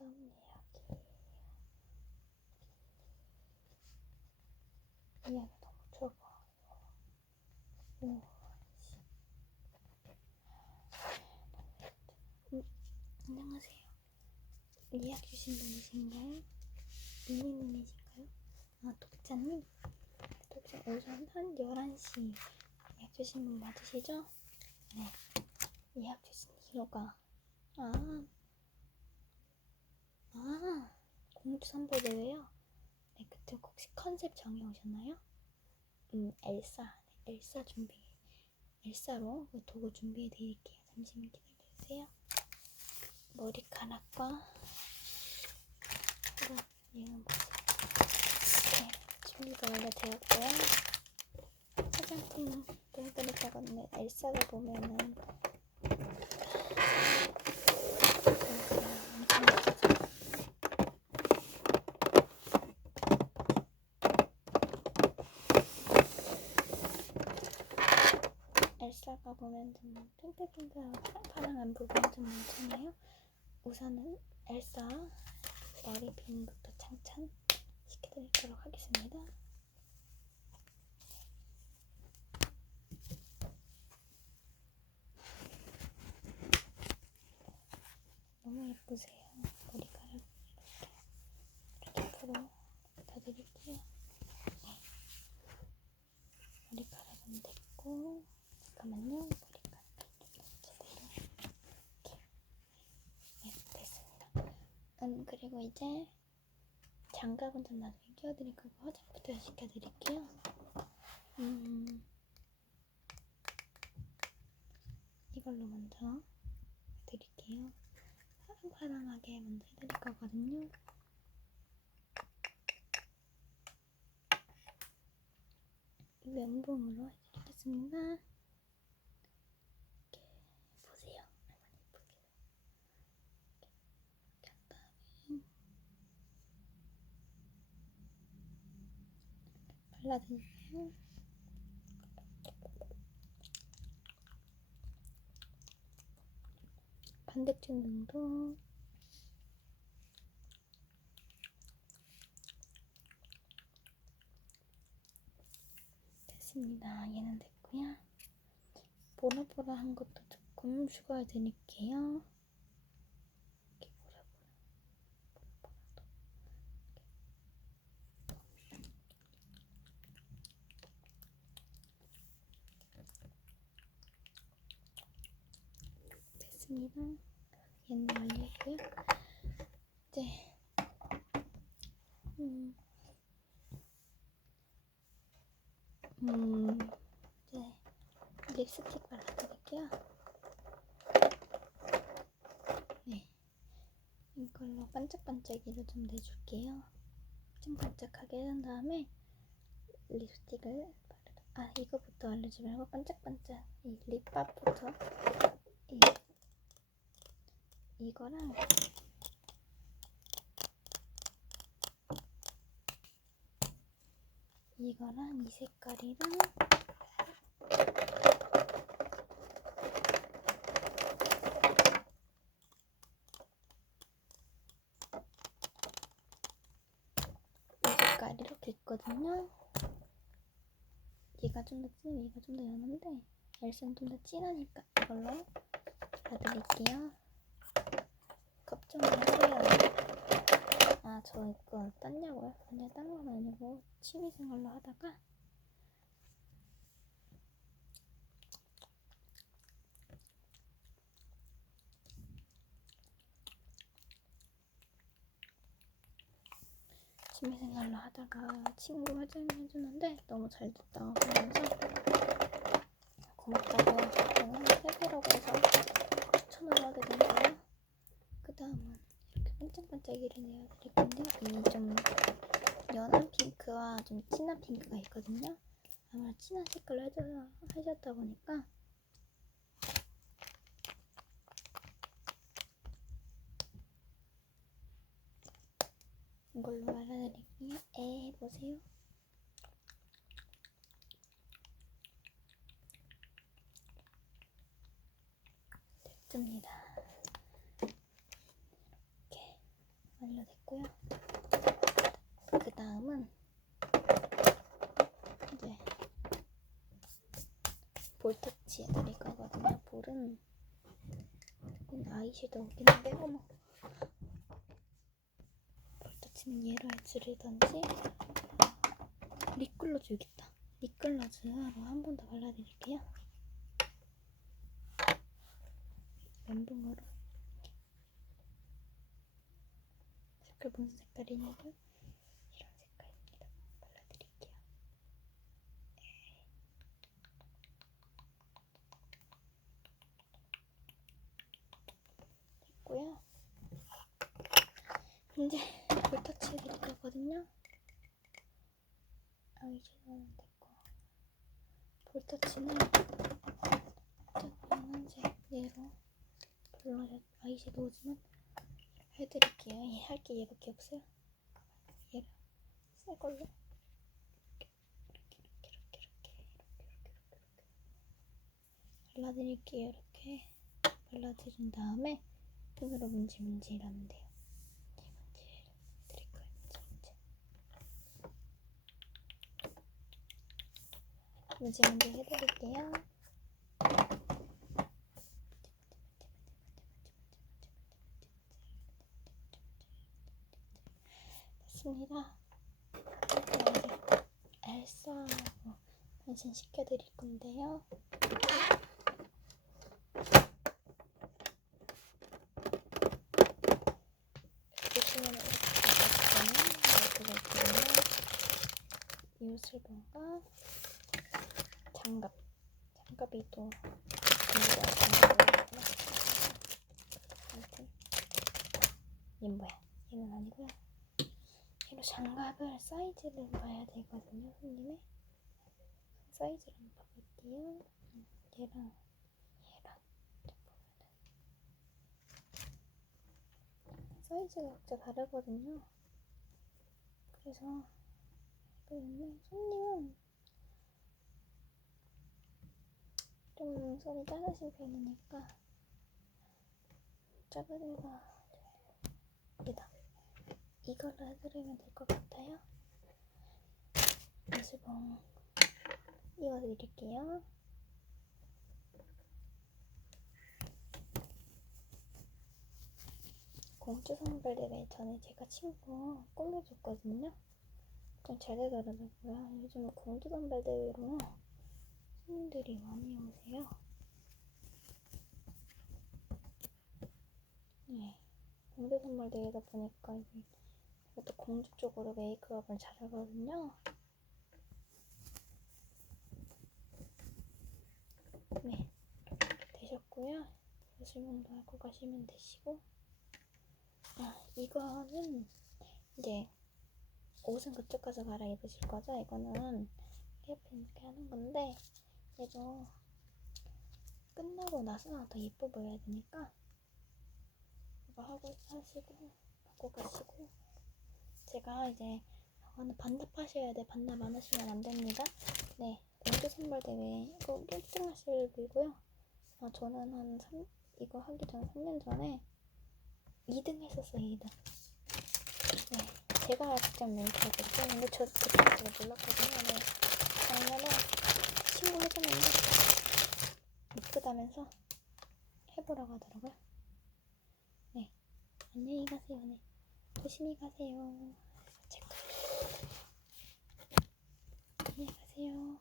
어떤 이야기? 이야기 너무 좁아. 오, 씨. 음, 안녕하세요. 예약 주신 분이신가요? 미니님이신가요? 아, 독자님? 독자 오전 한 11시 예약 주신 분 맞으시죠? 네. 예약 주신 이유가 아, 아, 공주 선보 대회요? 네, 그때 혹시 컨셉 정해 오셨나요? 음, 엘사, 네, 엘사 준비, 엘사로 그 도구 준비해 드릴게요. 잠시만 기다려주세요. 머리카락과 얘는 뭐지? 네, 준비가 완료되었고요. 화장품 보여드릴 거거든요. 엘사를 보면은 엄청 예쁘죠? 엘사가 보면 좀 핑크핑크하고 파랑한 부분이 좀 많잖아요. 우선은 엘사 머리 핀부터 찬찬 시켜드리도록 하겠습니다. 너무 예쁘세요. 머리카락 이렇게 이렇게 프로 다 드릴게요. 네. 머리카락은 됐고 잠깐만요. 머리카락 제대로 이렇게 네 됐습니다. 음 그리고 이제 장갑은 좀 나중에 끼워드릴 거고 화장부터 시켜드릴게요. 음 이걸로 먼저 드릴게요. 파랑파랑하게 먼저 해드릴 거거든요. 면봉으로 해드리겠습니다. 이렇게 보세요. 얼마나 예쁘게. 이렇게 한 다음에 발라드릴게요. 반대쪽 눈도 됐습니다. 얘는 됐고요. 보라보라한 것도 조금 추가해 드릴게요. 이렇게 보라보라. 보라보라도. 됐습니다. 얘는 완료고요. 이제 음, 음, 이제 립스틱 발라드릴게요. 네, 이걸로 반짝반짝이를 좀 내줄게요. 좀 반짝하게 해준 다음에 립스틱을 바르. 아 이거부터 알려주지 말고 반짝반짝 이 립밥부터 이 이거랑 이거랑 이 색깔이랑 이 색깔 이렇게 있거든요. 얘가 좀 더 진, 얘가 좀 더 연한데 열쇠는 좀더 진하니까 이걸로 발라드릴게요. 걱정 마세요. 아, 저 이거 땄냐고요? 아니요, 딴건 아니고 취미생활로 하다가 취미생활로 하다가 친구 화장해주는데 너무 잘 됐다고 하면서 고맙다고 저는 해보라고 해서 추천을 하게 된 거예요. 그 다음은 반짝반짝이를 내어드릴 건데 이 좀 연한 핑크와 좀 진한 핑크가 있거든요. 아마 진한 색깔로 해줘, 하셨다 보니까 이걸로 말아드릴게요. 에 해보세요. 됐습니다. 이렇게 완료됐고요. 그 다음은 이제 볼터치 해드릴 거거든요. 볼은 아이섀도우긴 한데 어머 볼터치는 얘로 해드리던지 립글로즈 여기 있다. 립글로즈로 한 번 더 발라드릴게요. 면봉으로 색깔 무슨 색깔이냐면 이런 색깔입니다. 발라드릴게요. 됐고요. 이제 볼터치 해드릴 거거든요. 아이섀도우는 됐고 볼터치는 연한색 얘로 블러셔 아이섀도우지만 해드릴게요. 예, 할게 얘밖에 없어요. 얘를 새 걸로. 발라드릴게요. 이렇게 발라드린 다음에 손으로 문질문질 하면 돼요. 문질문질 해드릴게요. 됐습니다. 이제 엘사하고 변신 시켜드릴 건데요. 보시면 이렇게 이렇게 있거든요. 이 옷을 뭔가 장갑, 장갑이 또. 아무튼 얘는 뭐야? 얘는 아니고요. 얘로 장갑을 사이즈를 봐야 되거든요, 손님의. 사이즈를 한번 봐볼게요. 음, 얘랑 얘랑 좀 보면은 사이즈가 각자 다르거든요. 그래서 손님은 좀 손이 작으신 편이니까 작으니까 여기다 이걸로 해드리면 될 것 같아요. 미술봉 이어드릴게요. 공주 선발 대회 전에 제가 친구 꾸며줬거든요. 좀 잘 되더라고요. 요즘 공주 선발 대회로 손님들이 많이 오세요. 네. 공주 선발 대회다 보니까 이게 또 공주 쪽으로 메이크업을 잘하거든요. 네. 되셨고요. 요술봉도 하고 가시면 되시고. 아, 이거는 이제 옷은 그쪽 가서 갈아입으실 거죠? 이거는 헤어핀 이렇게 하는 건데 얘도 끝나고 나서 더 예뻐 보여야 되니까 이거 하고 하시고 하고 가시고 제가 이제 이거는 반납하셔야 돼. 반납 안 하시면 안 됩니다. 네 공주 선발 대회 이거 1등 하실 분이고요. 아 저는 한 3, 이거 하기 전 3년 전에 2등 했었어요 2등. 네 제가 직접 했죠? 근데 저 그때 제가 몰랐거든요. 네 작년에 친구 해줬는데 이쁘다면서 해보라고 하더라고요. 네 안녕히 가세요 네 조심히 가세요. 체크. 안녕히 가세요.